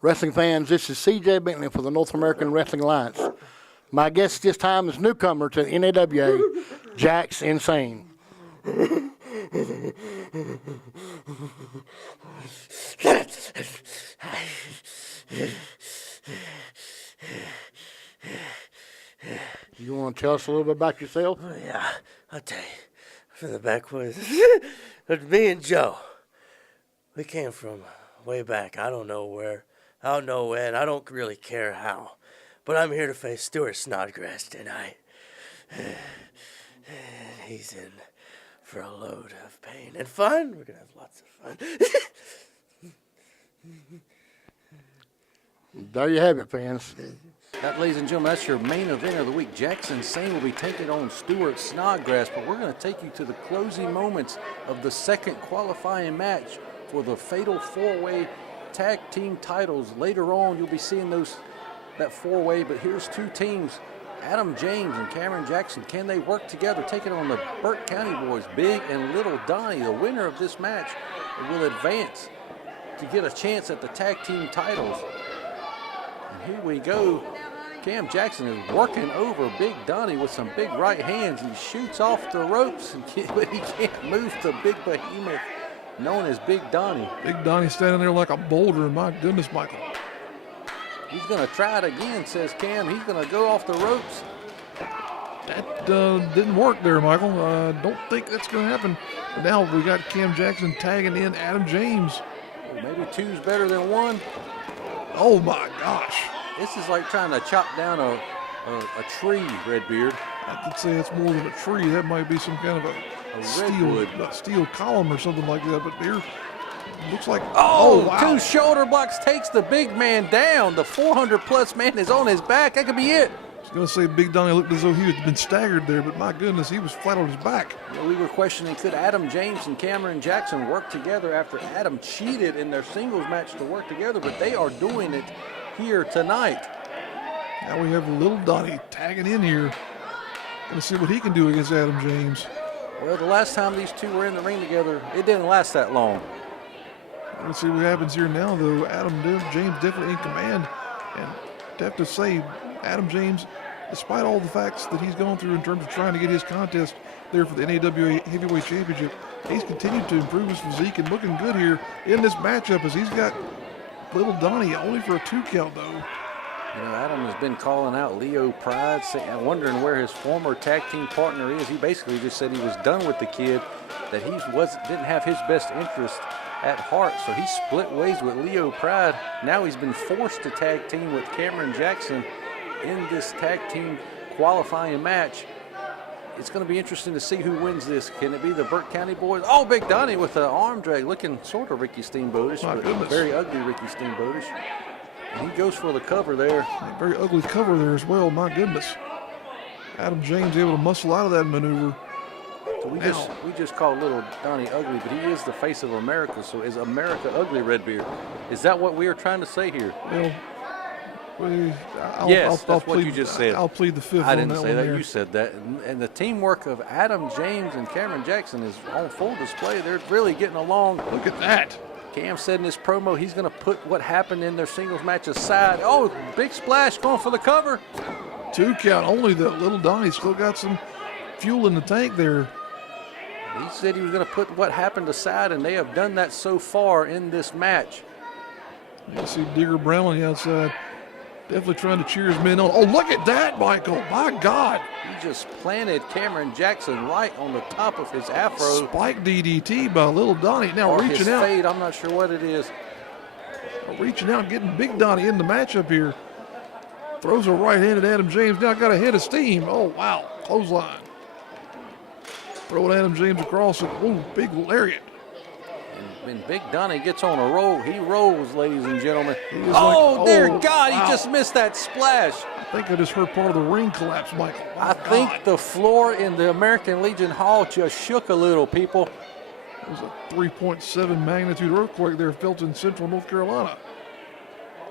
Wrestling fans, this is C.J. Bentley for the North American Wrestling Alliance. My guest this time is newcomer to NAWA, Jax N. Saine. You want to tell us a little bit about yourself? Oh, yeah, I'll tell you. From the backwoods. But me and Joe, we came from way back. I don't know where. I don't know when. I don't really care how. But I'm here to face Stuart Snodgrass tonight. He's in for a load of pain and fun. We're going to have lots of fun. There you have it, fans. That, ladies and gentlemen, that's your main event of the week. Jax N Saine will be taking on Stuart Snodgrass, but we're going to take you to the closing moments of the second qualifying match for the fatal four-way tag team titles. Later on, you'll be seeing that four-way, but here's two teams, Adam James and Cameron Jackson. Can they work together, taking on the Burke County boys, Big and Little Donnie? The winner of this match will advance to get a chance at the tag team titles. And here we go. Cam Jackson is working over Big Donnie with some big right hands. He shoots off the ropes, but he can't move the big behemoth known as Big Donnie. Big Donnie standing there like a boulder, and my goodness, Michael. He's going to try it again, says Cam. He's going to go off the ropes. That didn't work there, Michael. Don't think that's going to happen. But now we got Cam Jackson tagging in Adam James. Well, maybe two's better than one. Oh, my gosh. This is like trying to chop down a tree, Redbeard. I could say it's more than a tree. That might be some kind of a steel column or something like that. But here, looks like, wow. Two shoulder blocks takes the big man down. The 400-plus man is on his back. That could be it. I was going to say Big Donnie looked as though he had been staggered there, but my goodness, he was flat on his back. Yeah, we were questioning, could Adam James and Cameron Jackson work together after Adam cheated in their singles match to work together, but they are doing it here tonight. Now we have Little Donnie tagging in here. Going to see what he can do against Adam James. Well, the last time these two were in the ring together, it didn't last that long. Let's see what happens here now, though. James definitely in command. And to have to say, Adam James, despite all the facts that he's gone through in terms of trying to get his contest there for the NAWA Heavyweight Championship, he's continued to improve his physique and looking good here in this matchup as he's got Little Donnie only for a 2 count, though. You know, Adam has been calling out Leo Pride, wondering where his former tag team partner is. He basically just said he was done with the kid, that he didn't have his best interest at heart, so he split ways with Leo Pride. Now he's been forced to tag team with Cameron Jackson in this tag team qualifying match. It's going to be interesting to see who wins this. Can it be the Burke County boys? Oh, Big Donnie with an arm drag, looking sort of Ricky Steamboatish, but very ugly Ricky Steamboatish. And he goes for the cover there. A very ugly cover there as well, my goodness. Adam James able to muscle out of that maneuver. So we just call Little Donnie ugly, but he is the face of America. So is America ugly, Redbeard? Is that what we are trying to say here? Well, that's what you just said. I'll plead the fifth. I didn't say that. You said that. And the teamwork of Adam James and Cameron Jackson is on full display. They're really getting along. Look at that. Cam said in his promo he's going to put what happened in their singles match aside. Oh, big splash going for the cover. 2 count only. That Little Donnie still got some fuel in the tank there. He said he was going to put what happened aside, and they have done that so far in this match. You see Digger Brown on the outside. Definitely trying to cheer his men on. Oh, look at that, Michael. My God. He just planted Cameron Jackson right on the top of his afro. Spike DDT by Little Donnie. Now or reaching his out. Fade, I'm not sure what it is. reaching out and getting Big Donnie in the matchup here. Throws a right hand at Adam James. Now got a hit of steam. Oh, wow. Clothesline. Throwing Adam James across it. Ooh, big lariat. When Big Donnie gets on a roll, he rolls, ladies and gentlemen. Oh, dear oh, God, wow. He just missed that splash. I think I just heard part of the ring collapse, Michael. My I think God. the floor in the American Legion Hall just shook a little, people. It was a 3.7 magnitude earthquake there felt in central North Carolina.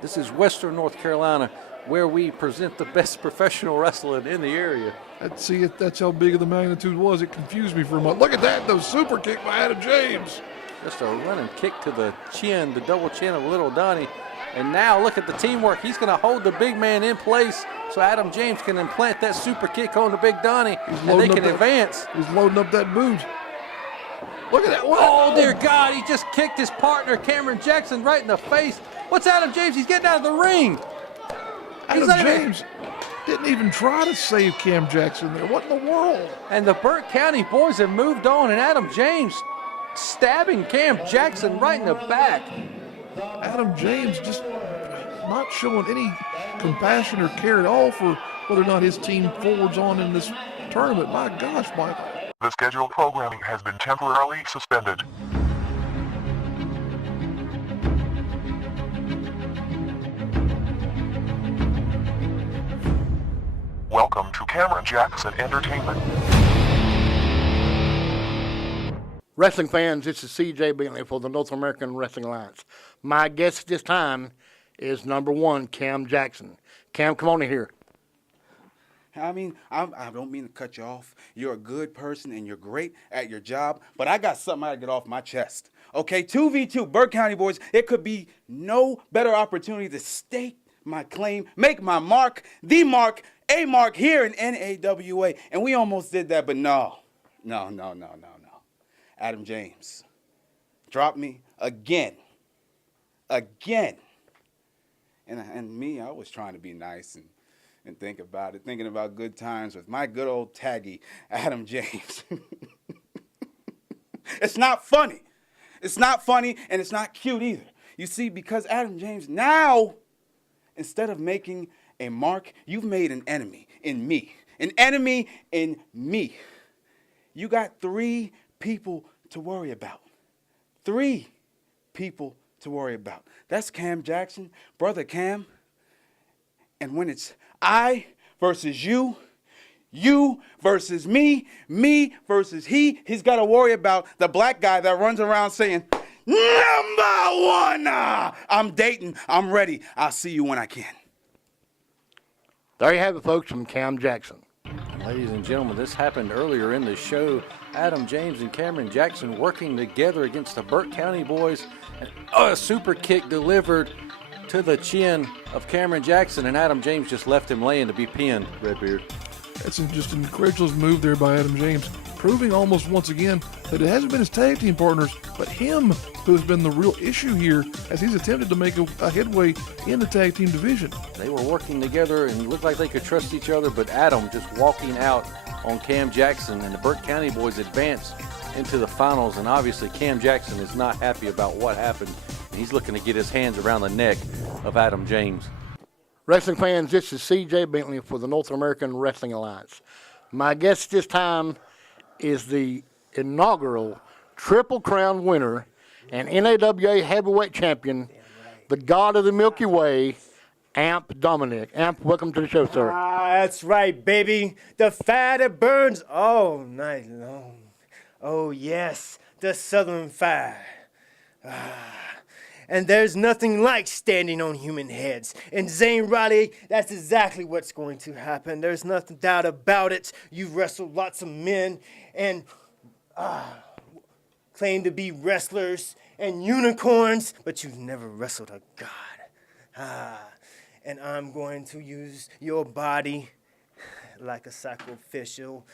This is Western North Carolina, where we present the best professional wrestling in the area. That's how big of the magnitude was. It confused me for a moment. Look at that, the super kick by Adam James. Just a running kick to the chin, the double chin of little Donnie. And now look at the teamwork. He's going to hold the big man in place so Adam James can implant that super kick on the Big Donnie, and they can advance. He's loading up that boot. Look at that. Oh, dear God, he just kicked his partner, Cameron Jackson, right in the face. What's Adam James? He's getting out of the ring. Adam James didn't even try to save Cam Jackson there. What in the world? And the Burke County boys have moved on, and Adam James stabbing Cam Jackson right in the back. Adam James just not showing any compassion or care at all for whether or not his team forwards on in this tournament. My gosh, Michael. The scheduled programming has been temporarily suspended. Welcome to Cameron Jackson Entertainment. Wrestling fans, this is CJ Bentley for the North American Wrestling Alliance. My guest this time is number one, Cam Jackson. Cam, come on in here. I mean, I don't mean to cut you off. You're a good person and you're great at your job, but I got something I gotta get off my chest. Okay, 2v2, Burke County boys, it could be no better opportunity to stake my claim, make my mark, the mark, a mark here in NAWA. And we almost did that, but no. Adam James dropped me again. And me, I was trying to be nice and think about it, thinking about good times with my good old taggy, Adam James. It's not funny. It's not funny, and it's not cute either. You see, because Adam James, now, instead of making a mark, you've made an enemy in me. An enemy in me. You got 3 people to worry about. 3 people to worry about. That's Cam Jackson, brother Cam. And when it's I versus you, you versus me, me versus he, he's got to worry about the black guy that runs around saying, "Number one, I'm dating, I'm ready, I'll see you when I can." There you have it, folks, from Cam Jackson. Ladies and gentlemen, this happened earlier in the show. Adam James and Cameron Jackson working together against the Burke County boys. A super kick delivered to the chin of Cameron Jackson, and Adam James just left him laying to be pinned, Redbeard. That's just an incredulous move there by Adam James, proving almost once again that it hasn't been his tag team partners, but him who has been the real issue here as he's attempted to make a headway in the tag team division. They were working together and looked like they could trust each other, but Adam just walking out on Cam Jackson, and the Burke County boys advance into the finals, and obviously Cam Jackson is not happy about what happened, and he's looking to get his hands around the neck of Adam James. Wrestling fans, this is CJ Bentley for the North American Wrestling Alliance. My guest this time is the inaugural Triple Crown winner and NAWA heavyweight champion, the god of the Milky Way, Amp Dominick. Amp, welcome to the show, sir. That's right, baby. The fire that burns all night long. Oh, yes, the Southern fire. And there's nothing like standing on human heads. And Zane Riley, that's exactly what's going to happen. There's nothing doubt about it. You've wrestled lots of men and claim to be wrestlers and unicorns, but you've never wrestled a god. And I'm going to use your body like a sacrificial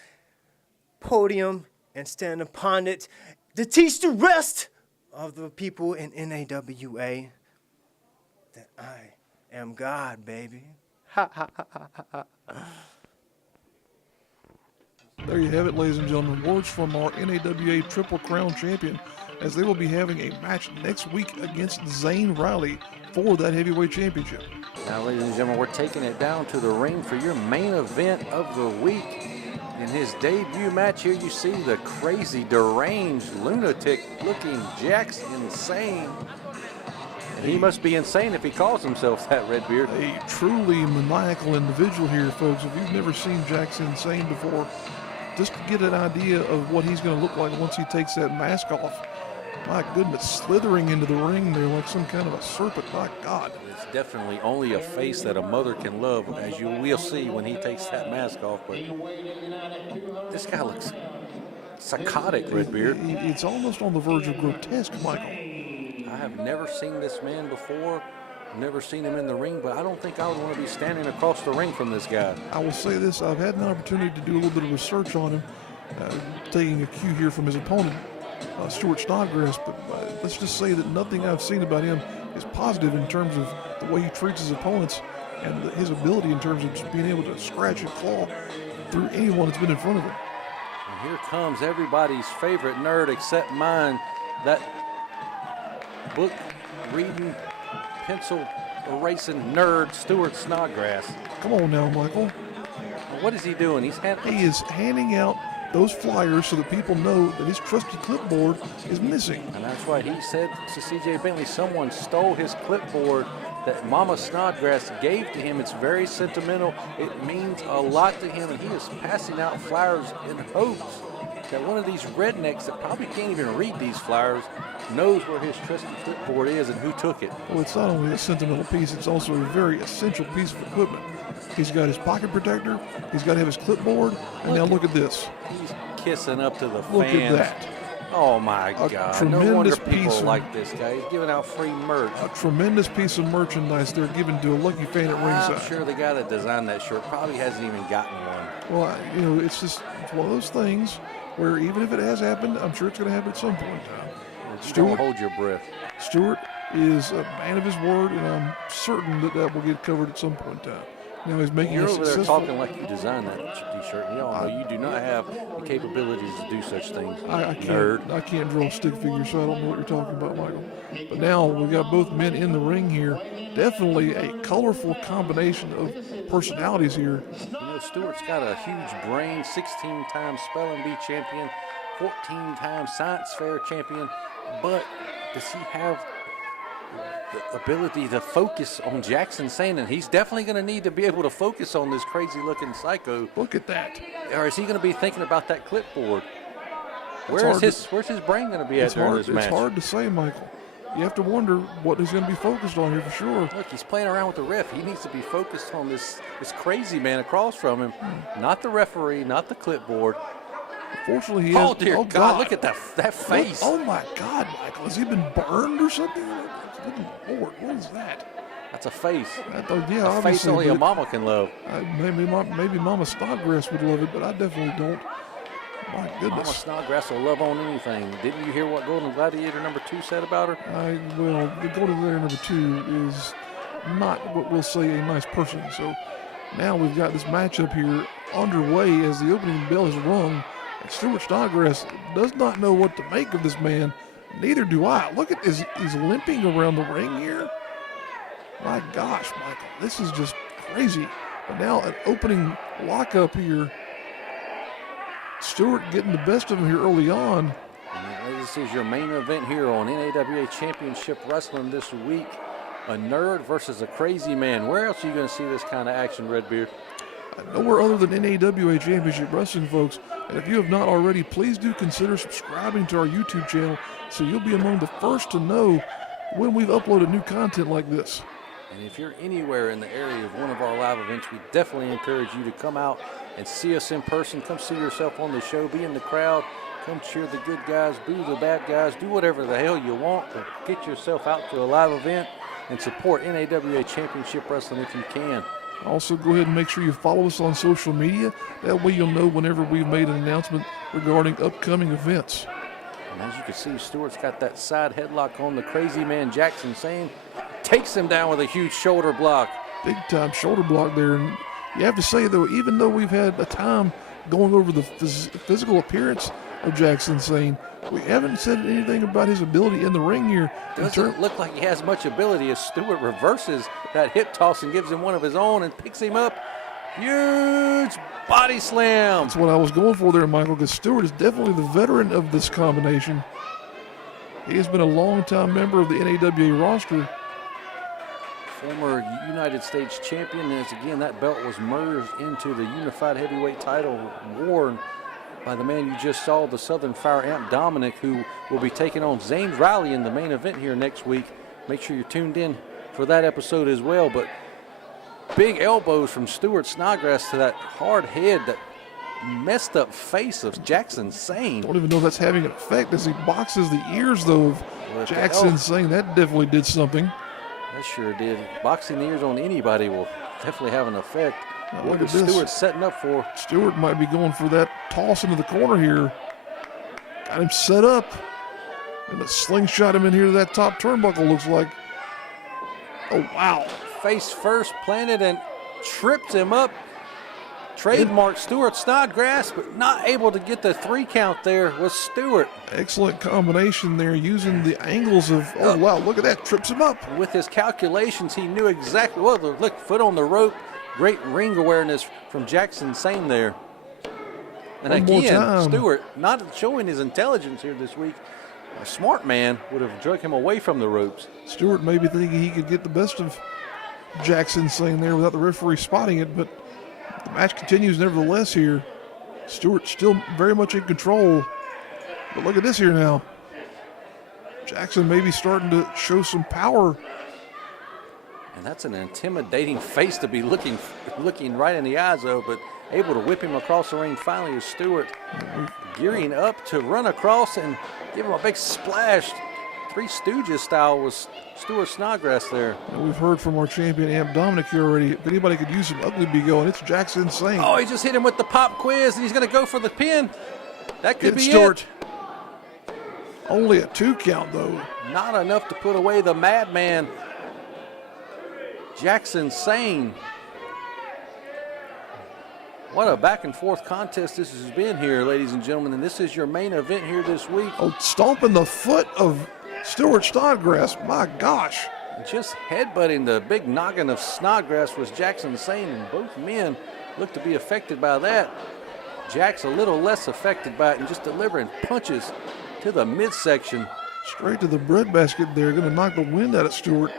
podium and stand upon it to teach the rest of the people in NAWA that I am God, baby. There you have it, ladies and gentlemen. Words from our NAWA Triple Crown champion, as they will be having a match next week against Zane Riley for that heavyweight championship. Now, ladies and gentlemen, we're taking it down to the ring for your main event of the week. In his debut match here, you see the crazy, deranged, lunatic-looking Jax N. And he must be insane if he calls himself that, Redbeard. A truly maniacal individual here, folks. If you've never seen Jax N before, just to get an idea of what he's going to look like once he takes that mask off. My goodness, slithering into the ring there like some kind of a serpent. My God. It's definitely only a face that a mother can love, as you will see when he takes that mask off. But this guy looks psychotic, Redbeard. It's almost on the verge of grotesque, Michael. I have never seen this man before, never seen him in the ring, but I don't think I would want to be standing across the ring from this guy. I will say this, I've had an opportunity to do a little bit of research on him, taking a cue here from his opponent, Stuart Snodgrass, but let's just say that nothing I've seen about him is positive in terms of the way he treats his opponents and his ability in terms of just being able to scratch and claw through anyone that's been in front of him. And here comes everybody's favorite nerd except mine, that book reading, pencil erasing nerd, Stuart Snodgrass. Come on now, Michael. What is he doing? He is handing out those flyers so that people know that his trusty clipboard is missing. And that's why he said to CJ Bentley, someone stole his clipboard that Mama Snodgrass gave to him. It's very sentimental. It means a lot to him, and he is passing out flyers in hopes that one of these rednecks that probably can't even read these flyers knows where his trusty clipboard is and who took it. Well, it's not only a sentimental piece, it's also a very essential piece of equipment. He's got his pocket protector, he's got to have his clipboard, and now look at this. He's kissing up to the Look fans. at that. Oh my A God, no wonder tremendous piece people of- like this guy. He's giving out free merch. A tremendous piece of merchandise they're giving to a lucky fan at I'm ringside. sure the guy that designed that shirt probably hasn't even gotten one. Well, it's one of those things where even if it has happened, I'm sure it's going to happen at some point in time. You don't hold your breath. Stuart is a man of his word, and I'm certain that will get covered at some point in time. Now he's making You're a over there successful. talking like you designed that T-shirt. You all know you do not have the capabilities to do such things. Nerd. I can't draw a stick figure, so I don't know what you're talking about, Michael. But now we've got both men in the ring here. Definitely a colorful combination of personalities here. You know, Stuart's got a huge brain, 16-time spelling bee champion, 14-time science fair champion, but does he have the ability to focus on Jax N? And he's definitely going to need to be able to focus on this crazy-looking psycho. Look at that. Or is he going to be thinking about that clipboard? Where's his brain going to be at during this match? It's hard to say, Michael. You have to wonder what he's going to be focused on here for sure. Look, he's playing around with the ref. He needs to be focused on this crazy man across from him, not the referee, not the clipboard. Fortunately, he has. Oh, dear God, look at that face. Oh, my God, Michael. Has he been burned or something? Good Lord, what is that? That's a face. Yeah, A face obviously, only a but mama can love. maybe Mama Snodgrass would love it, but I definitely don't. My Mama goodness. Snodgrass will love on anything. Didn't you hear what Golden Gladiator number 2 said about her? Well, the Golden Gladiator number 2 is not what we'll say a nice person. So now we've got this matchup here underway as the opening bell is rung. And Stuart Snodgrass does not know what to make of this man. Neither do I. Look at this. He's limping around the ring here. My gosh, Michael, this is just crazy. But now an opening lockup here. Stuart getting the best of him here early on. And this is your main event here on NAWA Championship Wrestling this week. A nerd versus a crazy man. Where else are you going to see this kind of action, Redbeard? Nowhere other than NAWA Championship Wrestling, folks. And if you have not already, please do consider subscribing to our YouTube channel so you'll be among the first to know when we've uploaded new content like this. And if you're anywhere in the area of one of our live events, we definitely encourage you to come out and see us in person. Come see yourself on the show. Be in the crowd. Come cheer the good guys. Boo the bad guys. Do whatever the hell you want, but get yourself out to a live event and support NAWA Championship Wrestling if you can. Also, go ahead and make sure you follow us on social media. That way you'll know whenever we've made an announcement regarding upcoming events. And as you can see, Stuart's got that side headlock on the crazy man, Jax N. Takes him down with a huge shoulder block. Big time shoulder block there. And you have to say, though, even though we've had a time going over the physical appearance of Jax N. Saine. We haven't said anything about his ability in the ring here. Doesn't look like he has much ability as Stuart reverses that hip toss and gives him one of his own and picks him up. Huge body slam. That's what I was going for there, Michael, because Stuart is definitely the veteran of this combination. He has been a long-time member of the NAWA roster. Former United States champion, as again that belt was merged into the unified heavyweight title worn by the man you just saw, the Southern Fire Amp Dominick, who will be taking on James Riley in the main event here next week. Make sure you're tuned in for that episode as well. But big elbows from Stuart Snodgrass to that hard head, that messed up face of Jax N. Saine. Don't even know if that's having an effect as he boxes the ears, though, of Jax N. Saine. That definitely did something. That sure did. Boxing the ears on anybody will definitely have an effect. Now, Look look at at this. Stewart setting up for. Stuart might be going for that toss into the corner here. Got him set up. And a slingshot him in here to that top turnbuckle, looks like. Oh, wow. Face first planted and tripped him up. Trademark Stuart Snodgrass, but not able to get the 3 count there was Stuart. Excellent combination there, using the angles of, oh, wow, look at that, trips him up. With his calculations, he knew exactly, well, look, foot on the rope. Great ring awareness from Jax N. Saine there. And One more again, time. Stuart not showing his intelligence here this week. A smart man would have dragged him away from the ropes. Stuart may be thinking he could get the best of Jax N. Saine there without the referee spotting it, but the match continues nevertheless here. Stuart still very much in control. But look at this here now. Jackson maybe starting to show some power. And that's an intimidating face to be looking right in the eyes of, but able to whip him across the ring finally is Stuart. Gearing up to run across and give him a big splash. Three Stooges style was Stuart Snodgrass there. And we've heard from our champion, Amp Dominick, here already. If anybody could use some ugly be going, it's Jax N. Saine. Oh, he just hit him with the pop quiz, and he's going to go for the pin. That could be Stuart. it. Only a 2 count, though. Not enough to put away the madman, Jax N. Saine. What a back and forth contest this has been here, ladies and gentlemen, and this is your main event here this week. Oh, stomping the foot of Stuart Snodgrass. My gosh. Just headbutting the big noggin of Snodgrass was Jax N. Saine, and both men look to be affected by that. Jax a little less affected by it and just delivering punches to the midsection. Straight to the breadbasket there, going to knock the wind out of Stuart.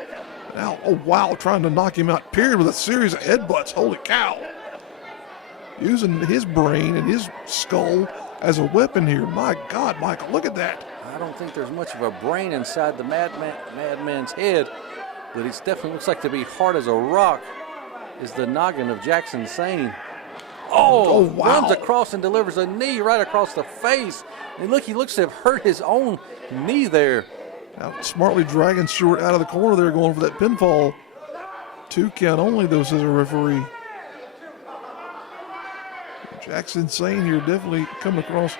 Now, oh wow, trying to knock him out, period, with a series of headbutts. Holy cow. Using his brain and his skull as a weapon here. My God, Michael, look at that. I don't think there's much of a brain inside the madman's head, but it definitely looks like to be hard as a rock is the noggin of Jax N. Saine. Oh, wow. Runs across and delivers a knee right across the face. And look, he looks to have hurt his own knee there. Now smartly dragging Stuart out of the corner there, going for that pinfall. 2 count only, though, says a referee. Jax N. Saine here definitely coming across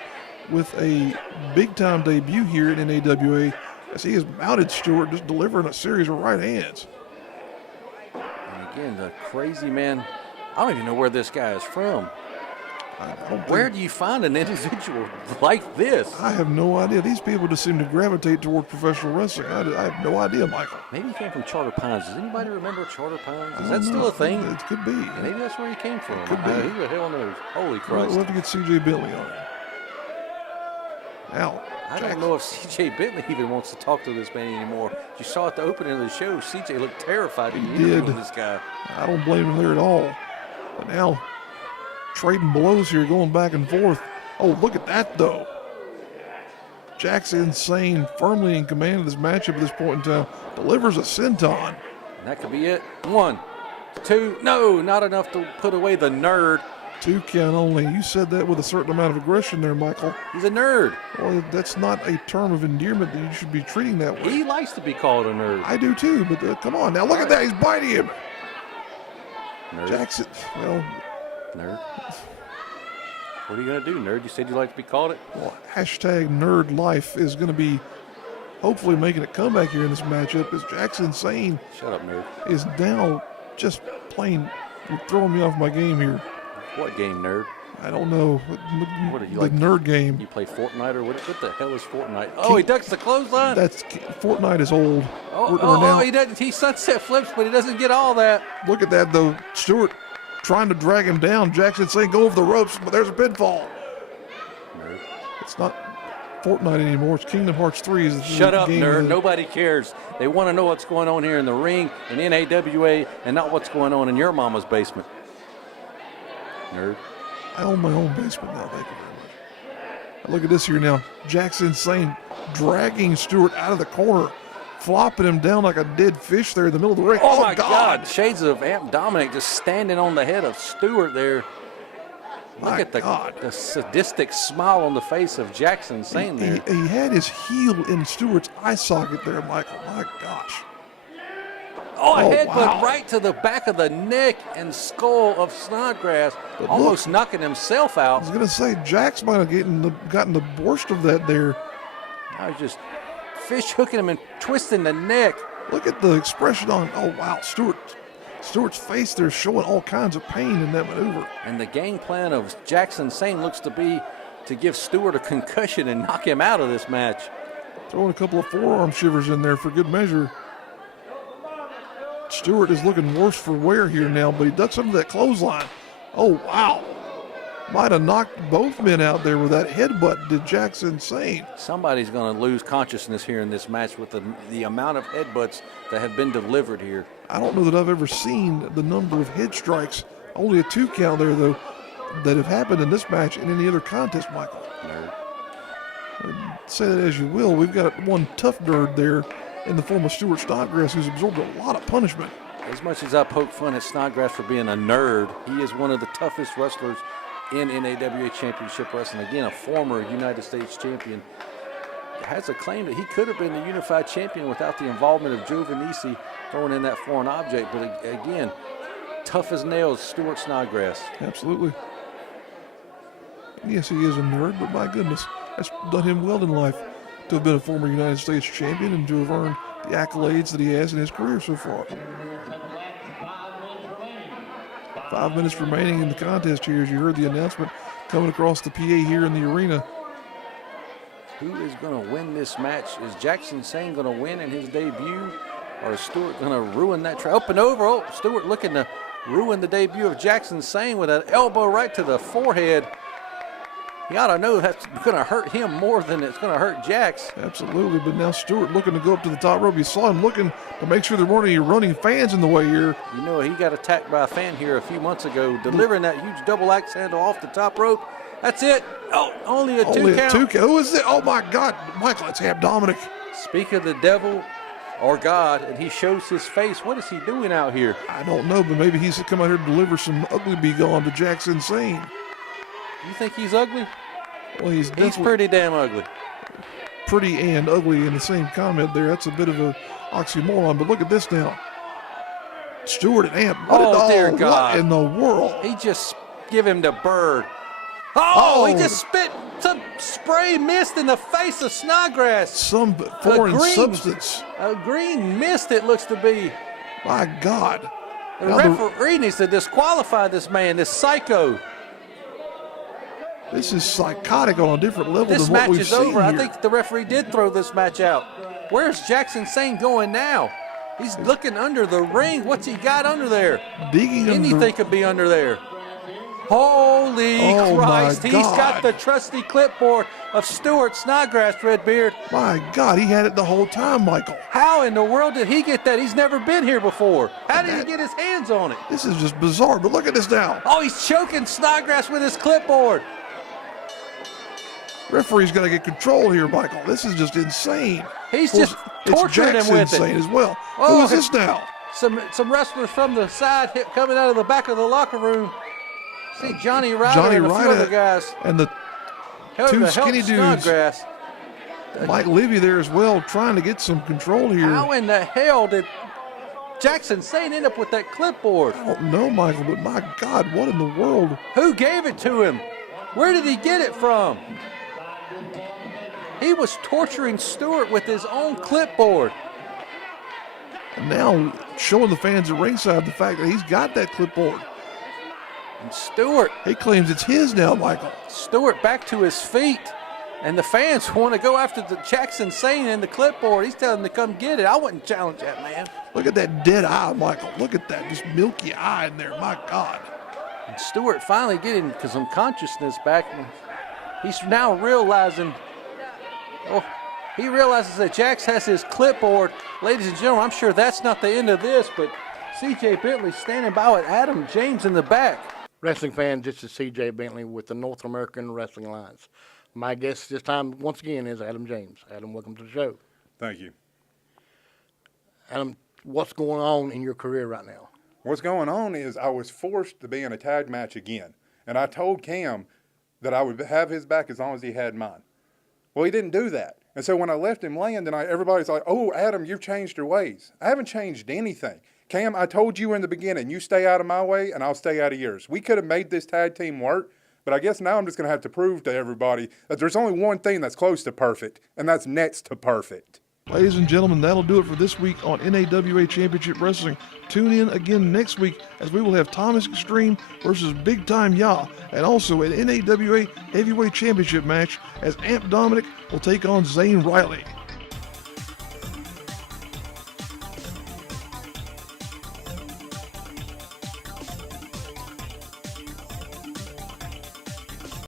with a big-time debut here at NAWA as he has mounted Stuart, just delivering a series of right hands. And again, the crazy man, I don't even know where this guy is from. Where do you find an individual like this? I have no idea. These people just seem to gravitate toward professional wrestling. I have no idea, Michael. Maybe he came from Charter Pines. Does anybody remember Charter Pines? Is that don't still know. a thing? It could be. Maybe that's where he came from. Could be. Who the hell knows? Holy We'll Christ. have to get C.J. Bentley on it. Now, I don't know if C.J. Bentley even wants to talk to this man anymore. You saw at the opening of the show, C.J. looked terrified to interview did. this guy. I don't blame him there at all. But now, trading blows here, going back and forth. Oh, look at that, though. Jax N. Saine firmly in command of this matchup at this point in time. Delivers a senton. And that could be it. 1, 2, no, not enough to put away the nerd. 2 count only. You said that with a certain amount of aggression there, Michael. He's a nerd. Well, that's not a term of endearment that you should be treating that way. He likes to be called a nerd. I do too, but come on now. Look at that. He's biting him. Nerd. Jackson, well, Nerd. What are you going to do, nerd? You said you like to be called it? well, hashtag nerd life is going to be hopefully making a comeback here in this matchup as Jax N. Saine Shut up, nerd. is now just plain throwing me off my game here. What game, nerd? I don't know. What are you The like? nerd game. You play Fortnite or what the hell is Fortnite? Oh, he ducks the clothesline. That's Fortnite is old. Oh, Now, he doesn't. He sunset flips, but he doesn't get all that. look at that though. Stuart trying to drag him down. Jackson saying go over the ropes, but there's a pinfall. Nerd. It's not Fortnite anymore. It's Kingdom Hearts 3. Is the Shut up, game nerd. that- Nobody cares. They want to know what's going on here in the ring in NAWA and not what's going on in your mama's basement. Nerd. I own my own basement now. Thank you very much. Look at this here now. Jax N dragging Stuart out of the corner, flopping him down like a dead fish there in the middle of the ring. Oh, my God. Shades of Amp Dominick just standing on the head of Stuart there. Look My at the sadistic smile on the face of Jax N there. He had his heel in Stuart's eye socket there, Michael. My gosh. Oh, a Oh, headbutt wow. right to the back of the neck and skull of Snodgrass, But almost knocking himself I out. was going to say, Jax might have gotten the worst of that there. Now he's just fish hooking him and twisting the neck. Look at the expression on, oh, wow, Stuart's face there showing all kinds of pain in that maneuver. And the game plan of Jax N looks to be to give Stuart a concussion and knock him out of this match. Throwing a couple of forearm shivers in there for good measure. Stuart is looking worse for wear here now, but he ducks under that clothesline. Oh, wow. Might have knocked both men out there with that headbutt to Jax N. Somebody's going to lose consciousness here in this match with the amount of headbutts that have been delivered here. I don't know that I've ever seen the number of head strikes, only a 2 count there, though, that have happened in this match in any other contest, Michael. Nerd. Say that as you will. We've got one tough nerd there in the form of Stuart Snodgrass, who's absorbed a lot of punishment. As much as I poke fun at Snodgrass for being a nerd, he is one of the toughest wrestlers in NAWA Championship Wrestling. Again, a former United States champion. Has a claim that he could have been the unified champion without the involvement of Joe Venisi throwing in that foreign object. But again, tough as nails, Stuart Snodgrass. Absolutely. Yes, he is a nerd, but my goodness, that's done him well in life to have been a former United States champion and to have earned the accolades that he has in his career so far. 5 minutes remaining in the contest here as you heard the announcement coming across the PA here in the arena. Who is going to win this match? Is Jax N going to win in his debut? Or is Stuart going to ruin that? Up and over. Oh, Stuart looking to ruin the debut of Jax N with an elbow right to the forehead. He ought to know that's going to hurt him more than it's going to hurt Jax. Absolutely, but now Stuart looking to go up to the top rope. You saw him looking to make sure there weren't any running fans in the way here. You know, he got attacked by a fan here a few months ago, delivering that huge double axe handle off the top rope. That's it. Oh, only a 2 count. Only a 2 count. Who is it? Oh, my God. Michael, it's Dominick. Speak of the devil or God, and he shows his face. What is he doing out here? I don't know, but maybe he's come out here to deliver some ugly be gone to Jax N. You think he's ugly? Well, he's definitely pretty damn ugly. pretty and ugly in the same comment there. That's a bit of an oxymoron, but look at this now. Stuart and Amp. Dear God. What in the world? He just give him the bird. Oh, he just spit some spray mist in the face of Snodgrass. Some foreign green- substance. A green mist it looks to be. My God. The Now referee needs to disqualify this man, this psycho. This is psychotic on a different level This than what match we've is seen over. here. I think the referee did throw this match out. Where's Jax N going now? He's looking under the ring. What's he got under there? Digging under. Anything could be under there. Holy Oh, my Christ. He's got God. the trusty clipboard of Stuart Snodgrass, Redbeard. My God, he had it the whole time, Michael. How in the world did he get that? He's never been here before. How did he get his hands on it? This is just bizarre, but look at this now. Oh, he's choking Snodgrass with his clipboard. Referee's got to get control here, Michael. This is just insane. He's Of course, just it's torturing Jax him with insane it. as well. Oh, Who is this now? Some wrestlers from the side coming out of the back of the locker room. See Johnny Ryder Johnny and a few Ryder other guys. and the Help two to help skinny dudes. Snodgrass. Mike Livy there as well, trying to get some control here. How in the hell did Jax N end up with that clipboard? I don't know, Michael, but my God, what in the world? Who gave it to him? Where did he get it from? He was torturing Stuart with his own clipboard. And now showing the fans at ringside the fact that he's got that clipboard. And Stuart He claims it's his now, Michael. back to his feet. And the fans want to go after the Jax N Saine and the clipboard. He's telling them to come get it. I wouldn't challenge that man. Look at that dead eye, Michael. Look at that, just milky eye in there. My God. And Stuart finally getting some consciousness back. He's now realizing, he realizes that Jax has his clipboard. Ladies and gentlemen, I'm sure that's not the end of this, but C.J. Bentley standing by with Adam James in the back. Wrestling fans, this is C.J. Bentley with the North American Wrestling Alliance. My guest this time, once again, is Adam James. Adam, welcome to the show. Thank you. Adam, what's going on in your career right now? What's going on is I was forced to be in a tag match again. And I told Cam that I would have his back as long as he had mine. Well, he didn't do that. And so when I left him laying, then everybody's like, oh, Adam, you've changed your ways. I haven't changed anything. Cam, I told you in the beginning, you stay out of my way and I'll stay out of yours. We could have made this tag team work, but I guess now I'm just going to have to prove to everybody that there's only one thing that's close to perfect, and that's next to perfect. Ladies and gentlemen, that'll do it for this week on NAWA Championship Wrestling. Tune in again next week as we will have Thomas Extreme versus Big Time Ya, and also an NAWA Heavyweight Championship match as Amp Dominick will take on Zane Riley.